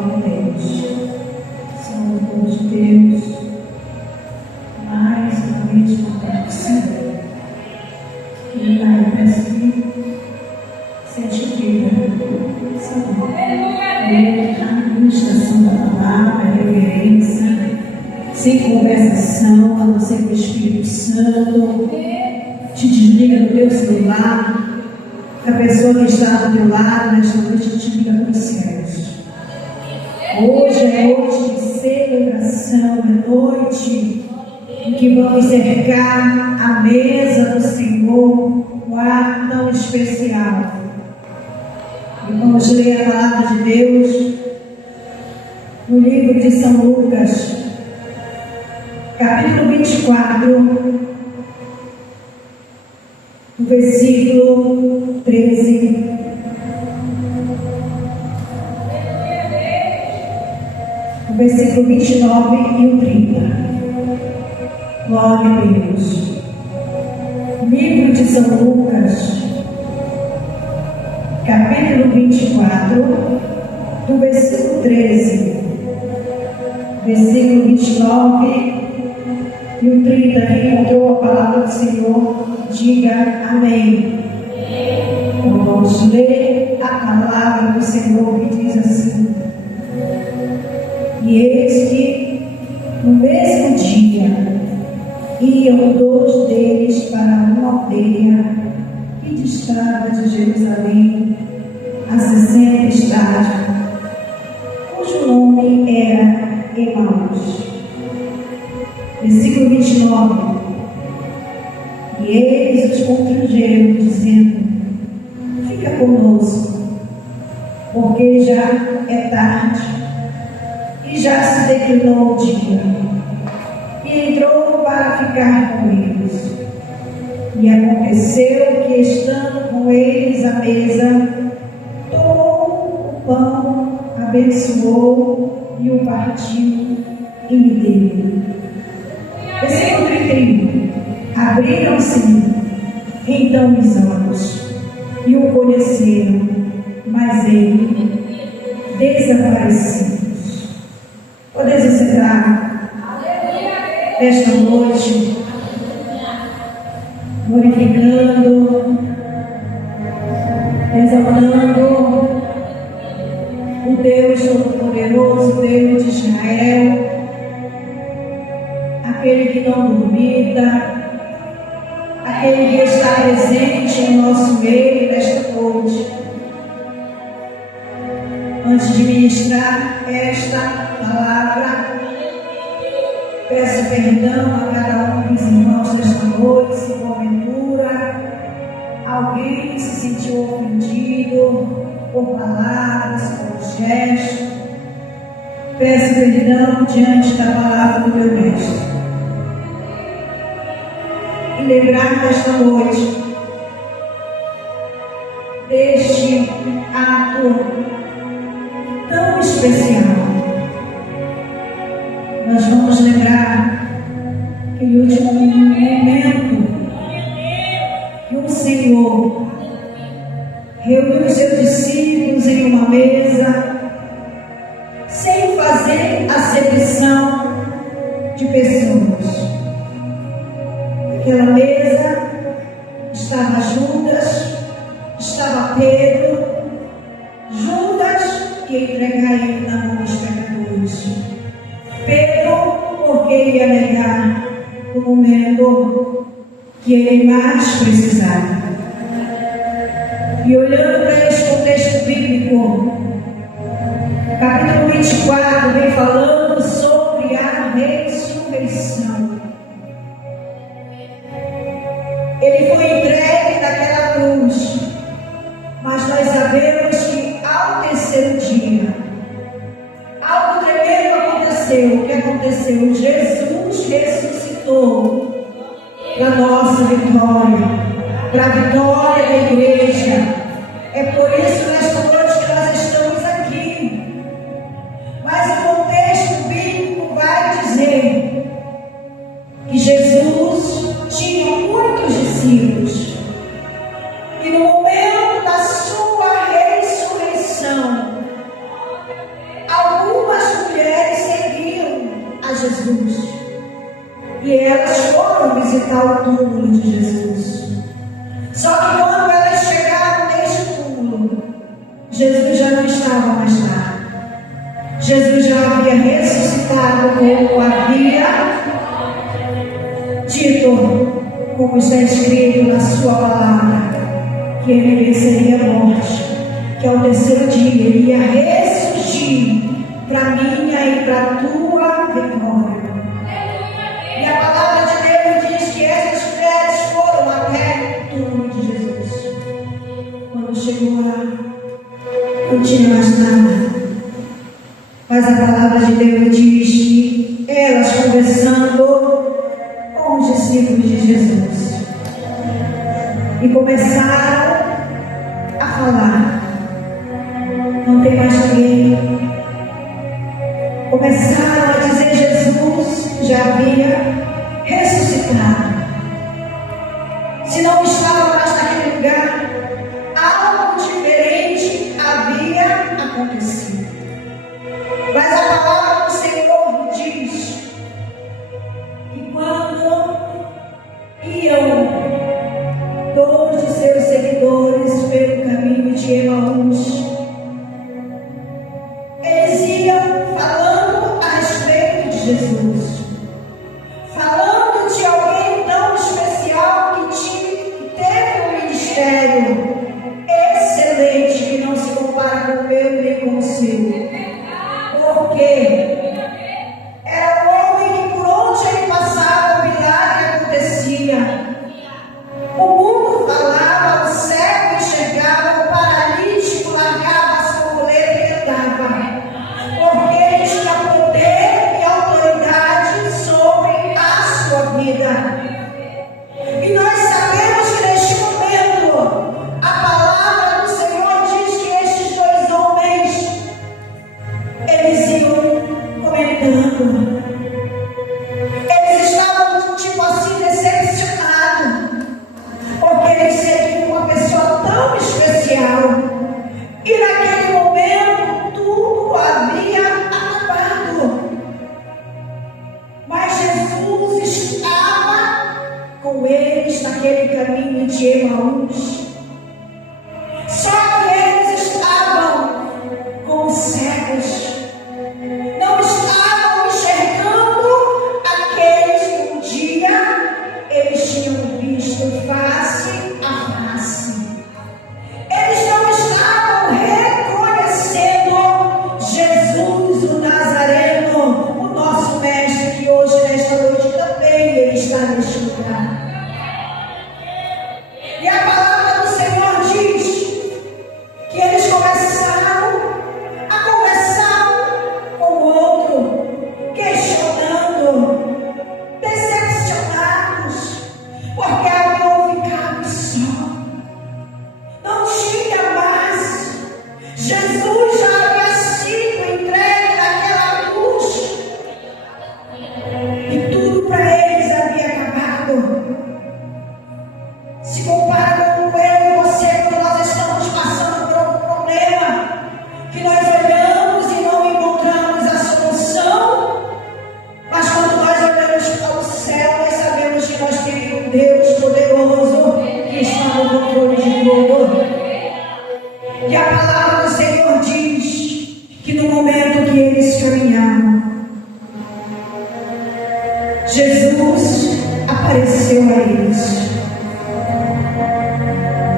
com Deus. São o povo de Deus, mais uma vez não é possível. E aí peço que sente vida, a administração da palavra, reverência, sem conversação, a não ser com o Espírito Santo. Te desliga do teu celular. A pessoa que está do teu lado nesta noite te liga para os céus. Hoje é noite de celebração, é noite em que vamos cercar a mesa do Senhor, um ato tão especial. E vamos ler a palavra de Deus no livro de São Lucas, capítulo 24, no versículo 13. O versículo 29 e o 30. Glória a Deus. Livro de São Lucas, capítulo 24, do versículo 13, versículo 29 e o 30. Quem encontrou a palavra do Senhor, diga amém. Então vamos ler a palavra do Senhor que diz assim: E eis que no mesmo dia iam 2 deles para uma aldeia que distava de Jerusalém a 60 estádios, cujo nome era Emaús. Versículo 29. E eles os constrangeram, dizendo: Fica conosco, porque já é tarde e já se declinou o dia. E entrou para ficar com eles. E aconteceu que, estando com eles à mesa, tomou o pão, abençoou e o partiu e me deu. Versículo 31. Abriram-se então os olhos e o conheceram, mas ele desapareceu. Podeis encerrar esta noite glorificando, exaltando o Deus Todo-Poderoso, Deus de Israel, aquele que não duvida, aquele que está presente em nosso meio nesta noite. Antes de ministrar esta palavra, peço perdão a cada um dos irmãos desta noite, se porventura alguém se sentiu ofendido por palavras, por gestos. Peço perdão diante da palavra do meu mestre. E lembrar desta noite deste ato tão especial. Nós vamos lembrar aquele último momento que o Senhor reuniu os seus discípulos em uma mesa, sem fazer acepção de pessoas. Naquela mesa estava Judas, estava Pedro, Judas que entregaria na mão dos pecadores. Pedro, porque ia negar no momento que ele mais precisava. E olhando para este contexto bíblico, capítulo 24 vem falando sobre a ressurreição. Ele foi entregue naquela cruz, mas nós sabemos que ao terceiro dia, algo tremendo aconteceu. O que aconteceu? Jesus ressuscitou para a nossa vitória, para a vitória da igreja. É por isso nesta noite que nós estamos aqui. Mas o contexto bíblico vai dizer que Jesus tinha muitos discípulos. E no momento da sua ressurreição, alguns túmulo de Jesus. Só que quando elas chegaram neste túmulo, Jesus já não estava mais lá. Jesus já havia ressuscitado, como havia dito, como está escrito na sua palavra, que ele venceria a morte, que ao terceiro dia ele ia ressurgir para minha e para a tua vitória. E a palavra de Deus diz que essas mulheres foram até o túmulo de Jesus. Quando chegou lá, não tinha mais nada. Mas a palavra de Deus diz que elas conversando com os discípulos de Jesus e começaram a falar: não tem mais ninguém. Começaram a dizer: Jesus já havia ressuscitado. Se não estava mais naquele lugar, algo diferente havia acontecido. Mas a palavra do Senhor diz que quando iam todos os seus seguidores pelo caminho de Emaús, eles iam falando a respeito de Jesus, falando de alguém tão especial que teve um ministério excelente, que não se compara com o meu nem com o seu. Porque era um homem que por onde ele passava, o milagre acontecia. O mundo falava, o cego enxergava, o paralítico largava a sua muleta e andava. Porque ele tinha poder e autoridade sobre a sua vida. E nós sabemos que neste momento a palavra do Senhor diz que estes dois homens, eles iam comentando. Eles estavam tipo assim decepcionados, porque eles seriam uma pessoa tão especial. E naquele momento tudo havia acabado. Mas Jesus estava com eles naquele caminho de Emaús. Só que eles estavam como cegos. Não estavam enxergando aqueles que um dia eles tinham visto face a face. Eles não estavam reconhecendo Jesus, o Nazareno, o nosso mestre, que hoje, nesta noite, também ele está neste lugar. E a palavra do Senhor diz que eles começaram a conversar com o outro, questionando, decepcionados, porque haviam ficado só. Não tinha mais. Jesus já havia sido entregue naquela cruz. E tudo para eles havia acabado. Se comparado com eu e você, quando nós estamos passando por um problema, que nós olhamos e não encontramos a solução, mas quando nós olhamos para o céu, nós sabemos que nós temos um Deus poderoso que está no controle de tudo. E a palavra do Senhor diz que no momento que eles caminhavam, Jesus apareceu a eles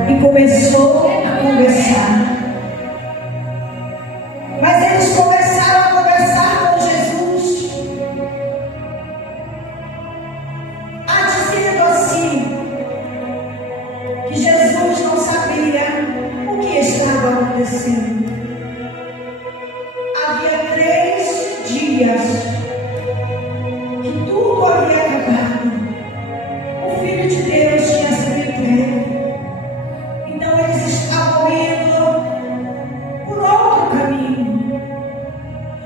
e começou a conversar. Mas eles começaram a conversar com Jesus, dizendo assim, que Jesus não sabia o que estava acontecendo. Havia 3 dias que tudo havia acabado. O Filho de Deus tinha sido entregue. Então eles estavam indo por outro caminho.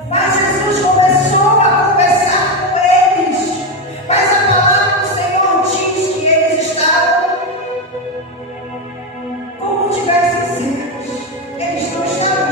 Mas Jesus começou a conversar com eles. Mas a palavra do Senhor diz que eles estavam como tivessem cegos. Eles não estavam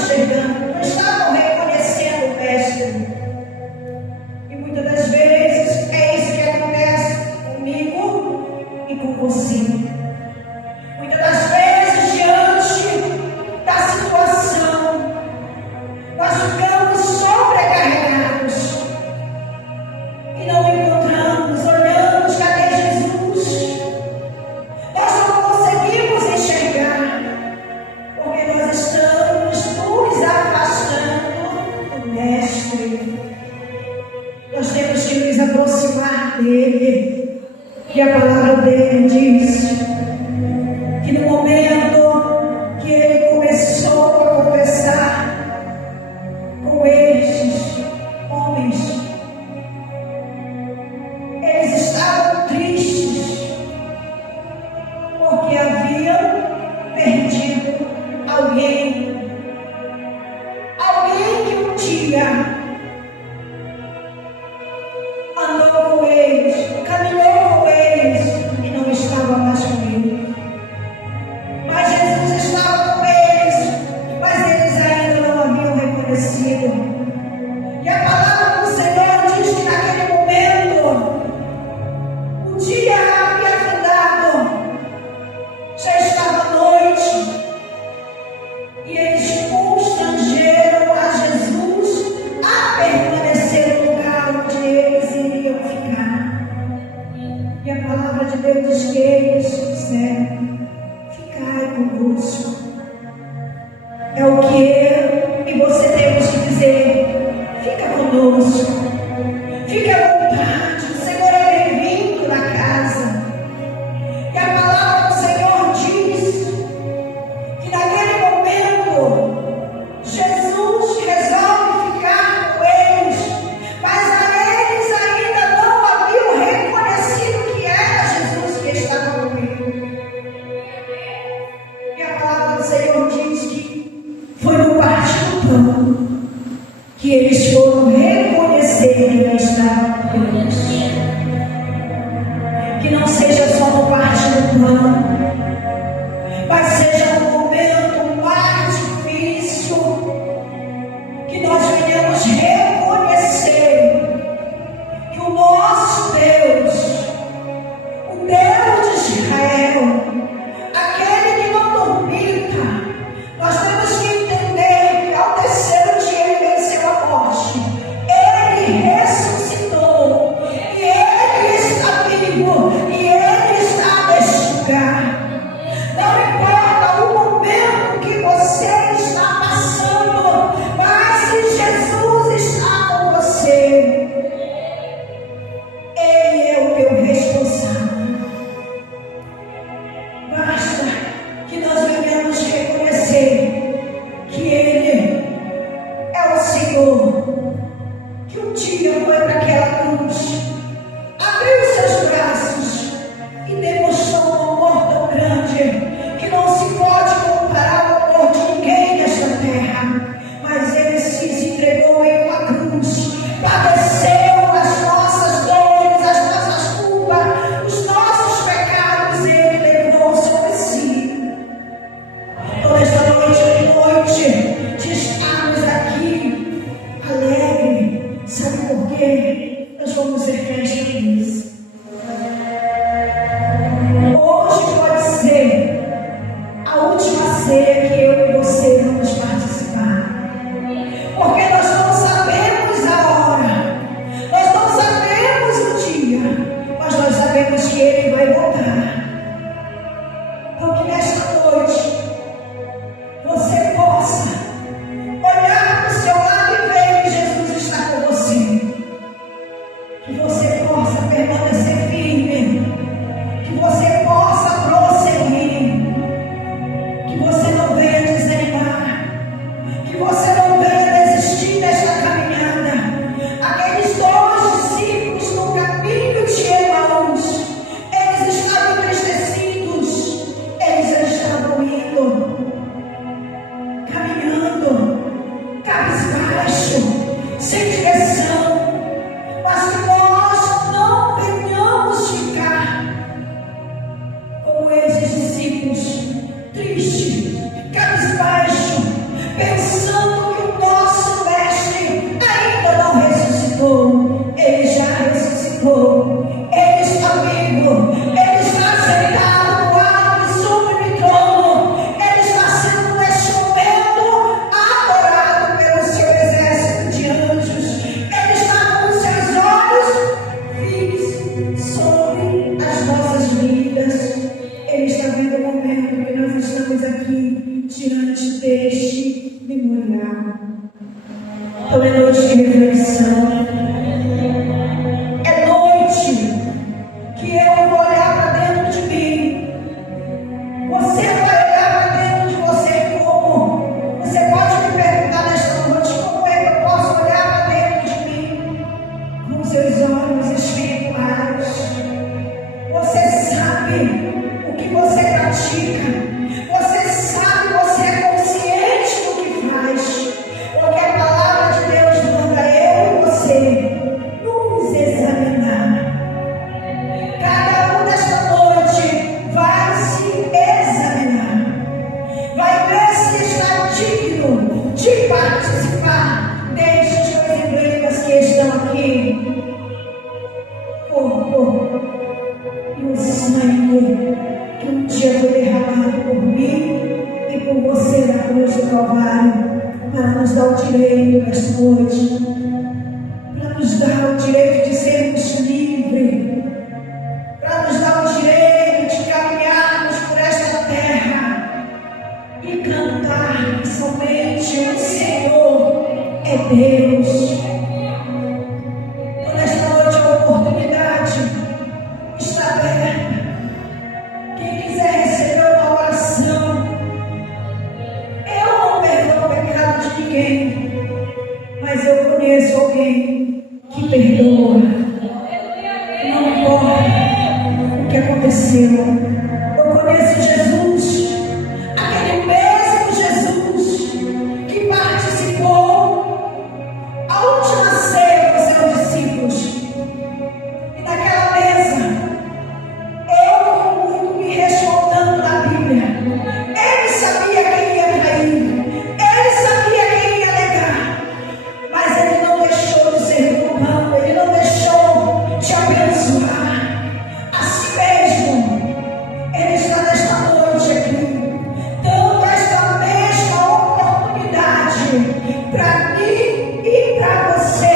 É o que eu e você temos que dizer. Fica conosco, fique à vontade. O Senhor é bem-vindo na casa. E a palavra do Senhor diz que naquele momento Jesus resolve ficar com eles, mas a eles ainda não haviam reconhecido que era Jesus que estava com ele. E a palavra do Senhor diz que foi no partir do pão que eles foram reconhecer que ele estava com eles. Que não seja só no partir do pão, mas seja no momento mais difícil que nós venhamos reconhecer que o nosso Deus, o Deus de Israel, aquele que não dormita, nós temos que entender que ao terceiro dia ele venceu a morte, ele ressuscitou, e ele está vivo, e ele está neste lugar. Não importa o momento que você está passando, mas se Jesus está com você, ele é o teu responsável. Basta que nós venhamos reconhecer que ele é o Senhor, que um dia foi para aquela cruz, abriu seus braços e demonstrou um amor tão grande que não se pode comparar ao amor de ninguém nesta terra. Mas ele se entregou em uma cruz, padeceu as nossas dores, as nossas culpas, os nossos pecados, ele levou sobre si. Toda esta noite é noite de estarmos aqui alegre. Sabe por quê? Nós vamos ser festa feliz. Hoje pode ser a última ceia que eu e você vamos participar. Porque nós não sabemos a hora, nós não sabemos o dia, mas nós sabemos que ele vai voltar. Porque nesta noite você possa olhar para o seu lado e ver que Jesus está com você. Que você possa permanecer firme, que você possa prosseguir, que você não venha desanimar, que você não venha desistir desta caminhada. Aqueles 12 discípulos no caminho de Emaús, eles estavam entristecidos, eles estavam indo, caminhando, cabisbaixo, sem direção. Mas que nós não venhamos ficar como esses discípulos, tristes, cabisbaixo, pensando que o nosso mestre ainda não ressuscitou. Ele já ressuscitou, ele está vivo, ele está sentado no alto e sublime trono, ele está sendo neste momento adorado pelo seu exército de anjos, ele está com os seus olhos fixos sobre as nossas vidas. Ele está vendo o momento que nós estamos aqui diante deste memorial. Então é noite de reflexão, é noite que eu vou olhar para dentro de mim, você vai olhar para dentro de você. Como? Você pode me perguntar nesta noite: como é que eu posso olhar para dentro de mim? Com seus olhos espirituais. Você sabe o que você pratica, você sabe, você é consciente do que faz, porque a palavra de Deus manda eu e você nos examinar. Cada um desta noite vai se examinar, vai ver se está digno de participar destes dois emblemas que estão aqui: corpo e o sangue que um dia foi derramado por mim e por você na cruz do Calvário, para nos dar o direito nesta noite, para nos dar o direito de sermos livres, para nos dar o direito de caminharmos por esta terra e cantar lembrar que somente o Senhor é Deus. Por esta noite a oportunidade está aberta. Quem quiser receber uma oração, eu não perdoo o pecado de ninguém, mas eu conheço alguém que perdoa. Não importa o que aconteceu. Eu conheço Jesus, aquele mesmo Jesus que participou a última ceia com seus discípulos. E naquela mesa, eu muito me respaldando na Bíblia. Ele sabia quem ia trair, ele sabia quem ia negar, mas ele não deixou de ser humano, ele não deixou de abençoar. Assim mesmo, ele está nesta noite aqui, dando esta mesma oportunidade para mim e para você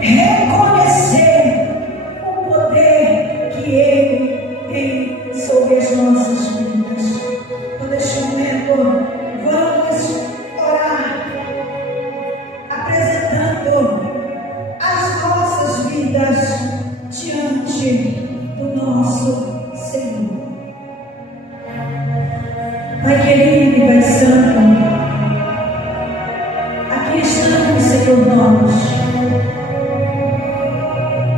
reconhecer o poder que ele tem sobre as nossas vidas. Então, neste momento, vamos orar, apresentando as nossas vidas diante do nosso Senhor. Pai querido e Pai santo, aqui estamos, Senhor, nós.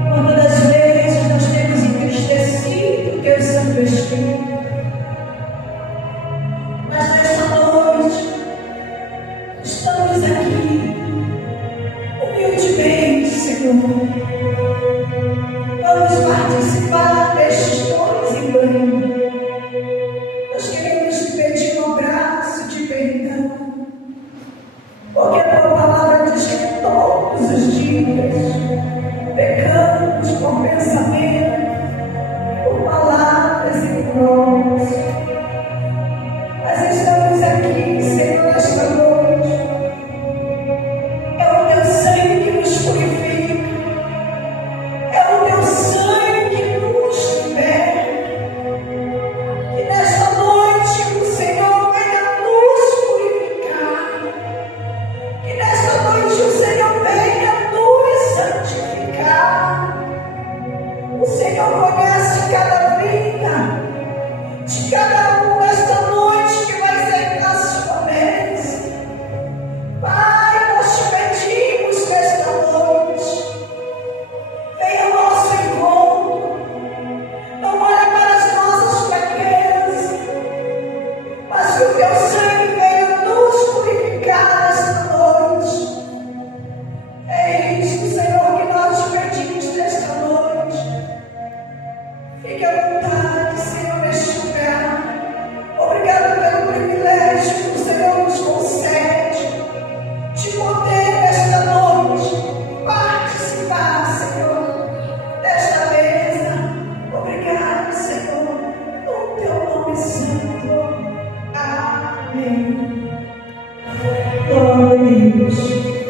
Quantas das vezes nós temos entristecido o Teu Santo Espírito, mas nesta noite estamos aqui humildemente, Senhor. Vamos participar destes dons em banho. Nós queremos te pedir um abraço de perdão, porque a tua palavra diz que todos os dias pecamos por pensamento, por palavras e por obras. Mas estamos aqui, Senhor, nesta noite. É o teu sangue que nos purifica, é o teu sangue que nos liberta. Que nesta noite o Senhor venha nos purificar. Que nesta noite o Senhor venha nos santificar. O Senhor conhece cada vida de cada um nesta noite que vai ser na sua mesa. Pai, nós te pedimos nesta noite, venha ao nosso encontro. Não olhe para as nossas fraquezas, mas que o teu sangue venha nos purificar nesta noite. É isso, Senhor, que nós te pedimos nesta noite. Fique à vontade, Senhor, neste lugar. Obrigado pelo privilégio que o Senhor nos concede de poder nesta noite participar, Senhor, desta mesa. Obrigado, Senhor, no teu nome santo. Amém. Glória a Deus.